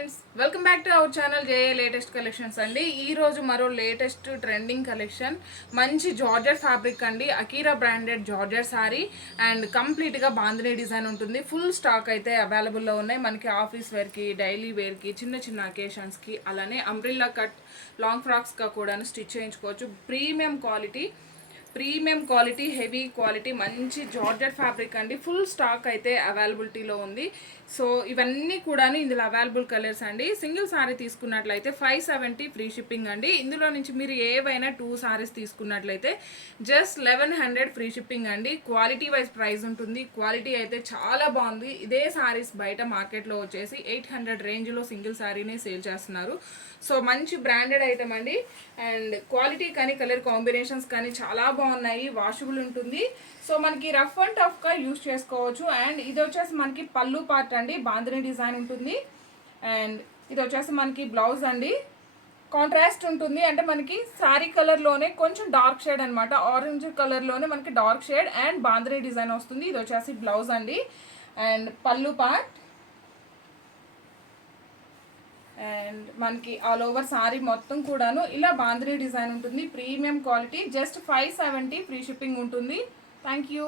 Friends, welcome back to our channel JA latest collections అండి. ఈ రోజు మరో లేటెస్ట్ ట్రెండింగ్ కలెక్షన్, మంచి జార్జెట్ ఫ్యాబ్రిక్ అండి. Akira branded georgette sari and కంప్లీట్గా బాందినీ డిజైన్ ఉంటుంది. ఫుల్ స్టాక్ అయితే అవైలబుల్లో ఉన్నాయి. మనకి ఆఫీస్ వేర్కి, డైలీ వేర్కి, చిన్న చిన్న అకేషన్స్కి, అలానే అంబ్రిల్లా కట్ లాంగ్ ఫ్రాక్స్గా కూడా స్టిచ్ చేయించుకోవచ్చు. ప్రీమియం క్వాలిటీ హెవీ క్వాలిటీ మంచి జార్జెట్ ఫ్యాబ్రిక్ అండి. ఫుల్ స్టాక్ అయితే అవైలబిలిటీలో ఉంది. సో ఇవన్నీ కూడా ఇందులో అవైలబుల్ కలర్స్ అండి. సింగిల్ సారీ తీసుకున్నట్లయితే 570 ఫ్రీ షిప్పింగ్ అండి. ఇందులో నుంచి మీరు ఏవైనా 2 సారీస్ తీసుకున్నట్లయితే జస్ట్ 1100 ఫ్రీ షిప్పింగ్ అండి. క్వాలిటీ వైజ్ ప్రైస్ ఉంటుంది. క్వాలిటీ అయితే చాలా బాగుంది. ఇదే సారీస్ బయట మార్కెట్లో వచ్చేసి 800 రేంజ్లో సింగిల్ సారీని సేల్ చేస్తున్నారు. సో మంచి బ్రాండెడ్ ఐటమ్ అండి. అండ్ క్వాలిటీ కానీ కలర్ కాంబినేషన్స్ కానీ చాలా బాగున్నాయి. వాషబుల్ ఉంటుంది. సో మనకి రఫ్ అండ్ టఫ్గా యూజ్ చేసుకోవచ్చు. అండ్ ఇది వచ్చేసి మనకి పళ్ళు పార్ట్ అండి, బాందినీ డిజైన్ ఉంటుంది. అండ్ ఇది వచ్చేసి మనకి బ్లౌజ్ అండి. కాంట్రాస్ట్ ఉంటుంది, అంటే మనకి శారీ కలర్లోనే కొంచెం డార్క్ షేడ్ అనమాట. ఆరెంజ్ కలర్లోనే మనకి dark shade and bandhani design వస్తుంది. ఇది వచ్చేసి బ్లౌజ్ అండి. అండ్ పళ్ళు పార్ట్ అండ్ మనకి ఆల్ ఓవర్ సారీ మొత్తం కూడాను ఇలా బాందినీ డిజైన్ ఉంటుంది. Premium quality, just 570 free shipping ఉంటుంది. Thank you.